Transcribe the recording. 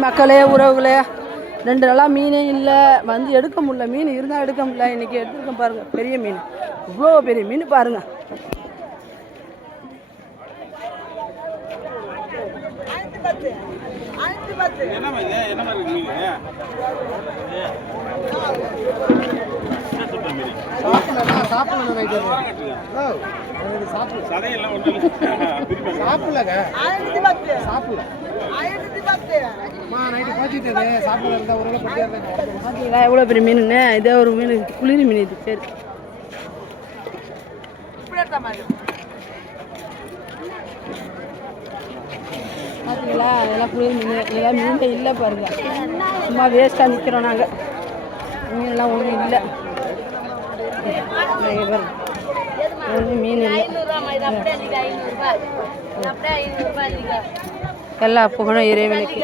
மக்களே உறவுகளே, 2 நாளாக மீனே இல்லை, வந்து எடுக்க முடியல. மீன் இருந்தால் எடுக்க முடியல. இன்றைக்கி எடுத்துருக்கேன் பாருங்கள், பெரிய மீன், இவ்வளோ பெரிய மீன் பாருங்கள். எவ்வளோ பெரிய மீனுங்க. இதே ஒரு மீன், குளிர் மீன். இது சரி, பார்த்தீங்களா? இதெல்லாம் குளிர் மீன். இதெல்லாம் மீனே இல்லை பாருங்க, சும்மா வேஸ்ட்டாக நிற்கிறோம் நாங்கள். மீனெல்லாம் ஒன்றும் இல்லை, ஒன்றும் மீன் இல்லை. எல்லா புகழும் இறைவனுக்கு.